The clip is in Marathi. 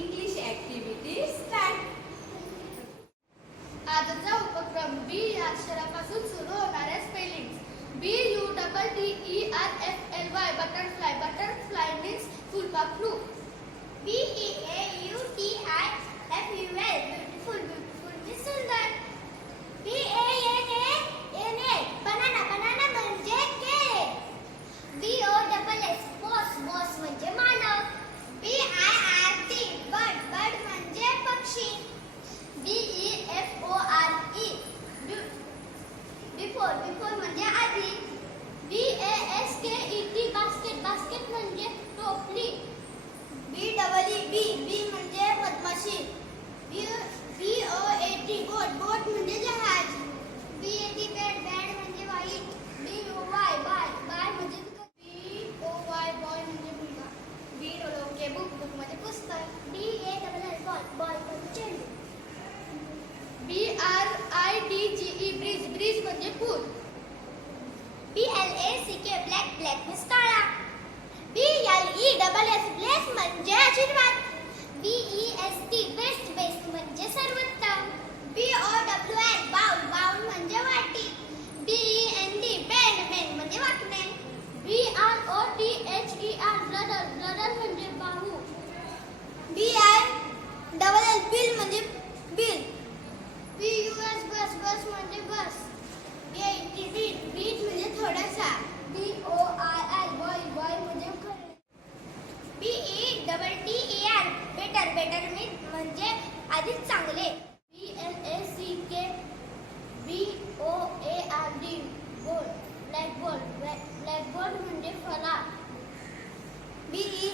English activity start. आजचा उपक्रम बी या अक्षरापासून सुरू होणाऱ्या spellings. BUTTERFLY butterfly. Butterfly means फुलपाखरू. BEAUTIFUL beautiful. ब्युटिफुल मीन्स सुंदर. BANANA banana. बनाना म्हणजे केळे. BOSS boss. बॉस म्हणजे मानव. BIRD bird. बर्ड म्हणजे पक्षी. BEFORE before. बिफोर म्हणजे आधी. BASKET basket. बास्केट म्हणजे टोपली. BEE बी म्हणजे मधमाशी. BOAT बोट. बोट म्हणजे जहाज. BAD bat. बॅट म्हणजे वाईट. BOY बाय. बाय म्हणजे BOY बॉय म्हणजे मुलगा. BOK book. बुक म्हणजे पुस्तक. BALL ball. बॉल म्हणजे चेंडू. BRIDGE bridge. ब्रिज म्हणजे पूल. BLACK black. ब्लॅक म्हणजे काळा. BLESS ब्लेस म्हणजे आशीर्वाद. BEST best. बेस्ट म्हणजे सर्वोत्तम. BOWL bowl. बाउल म्हणजे वाटी. BEND bend. बेंड म्हणजे वाकणे. BROTHER brother. ब्रदर म्हणजे बाहू. BILL बिल म्हणजे बिल. BUS बस. बस म्हणजे बस. BIT bit. बीट म्हणजे थोडासा. BOIL boy. बॉय म्हणजे खरे. BETTER better. बेटर म्हणजे अधिक चांगले. BLACK BOARD board. Blackboard. Blackboard म्हणजे फळा. BELL